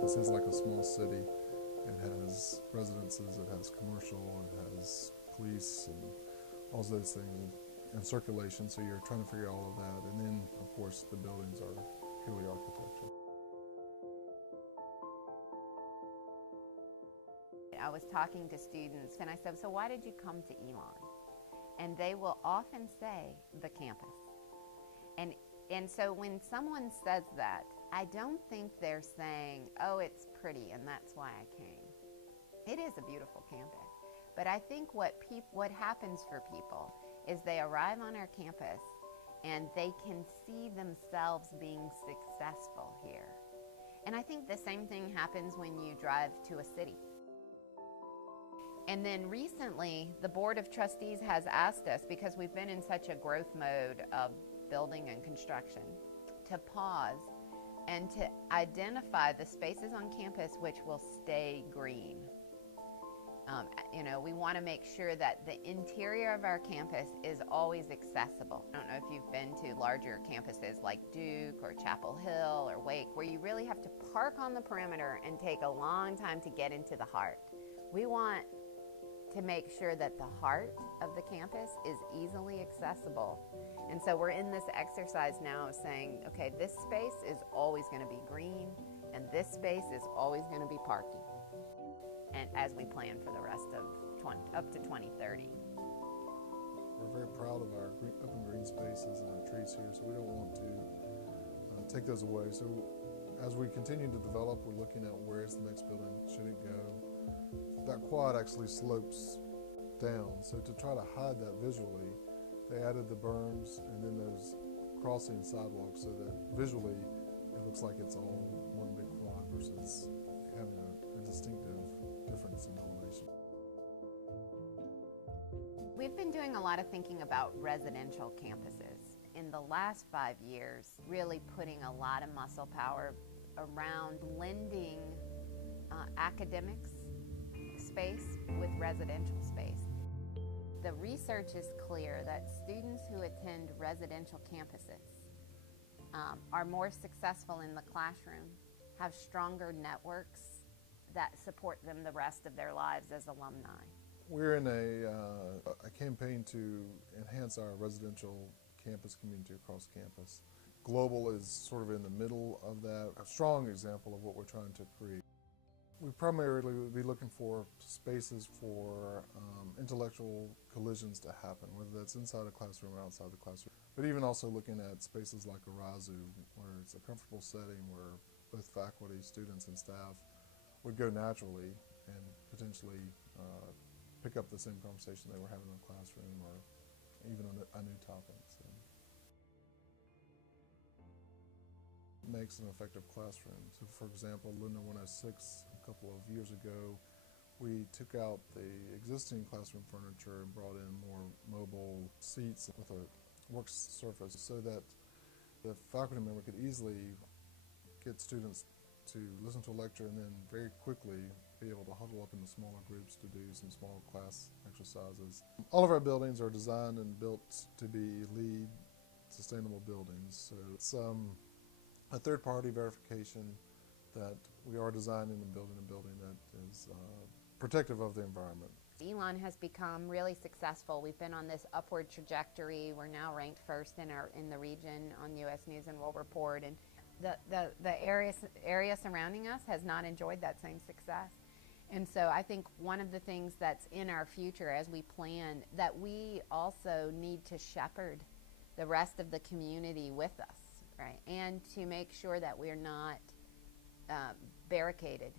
campus is like a small city. It has residences, it has commercial, it has police, and all those things in circulation, so you're trying to figure out all of that. And then, of course, the buildings are purely architecture. I was talking to students and I said, so why did you come to Elon? And they will often say, the campus. And so when someone says that, I don't think they're saying, oh, it's pretty and that's why I came. It is a beautiful campus. But I think what happens for people is they arrive on our campus and they can see themselves being successful here. And I think the same thing happens when you drive to a city. And then recently, the Board of Trustees has asked us, because we've been in such a growth mode of building and construction, to pause and to identify the spaces on campus which will stay green. We want to make sure that the interior of our campus is always accessible. I don't know if you've been to larger campuses like Duke or Chapel Hill or Wake, where you really have to park on the perimeter and take a long time to get into the heart. We want to make sure that the heart of the campus is easily accessible. And so we're in this exercise now of saying, okay, this space is always going to be green, and this space is always going to be parking. And as we plan for the rest of up to 2030. We're very proud of our open green spaces and our trees here, so we don't want to take those away. So as we continue to develop, we're looking at where is the next building, should it go. That quad actually slopes down, so to try to hide that visually, they added the berms and then those crossing sidewalks so that visually it looks like it's all one big quad versus having a distinctive difference in elevation. We've been doing a lot of thinking about residential campuses in the last 5 years, really putting a lot of muscle power around blending academics space with residential space. The research is clear that students who attend residential campuses are more successful in the classroom, have stronger networks that support them the rest of their lives as alumni. We're in a campaign to enhance our residential campus community across campus. Global is sort of in the middle of that, a strong example of what we're trying to create. We primarily would be looking for spaces for intellectual collisions to happen, whether that's inside a classroom or outside the classroom. But even also looking at spaces like Arazu, where it's a comfortable setting where both faculty, students, and staff would go naturally and potentially pick up the same conversation they were having in the classroom or even on a new topic. So it makes an effective classroom. So for example, Linda 106, a couple of years ago, we took out the existing classroom furniture and brought in more mobile seats with a work surface so that the faculty member could easily get students to listen to a lecture and then very quickly be able to huddle up into smaller groups to do some small class exercises. All of our buildings are designed and built to be LEED sustainable buildings. So it's a third-party verification that we are designing and building a building that is protective of the environment. Elon has become really successful. We've been on this upward trajectory. We're now ranked first in the region on U.S. News and World Report, and the area surrounding us has not enjoyed that same success. And so I think one of the things that's in our future as we plan, that we also need to shepherd the rest of the community with us, right? And to make sure that we're not barricaded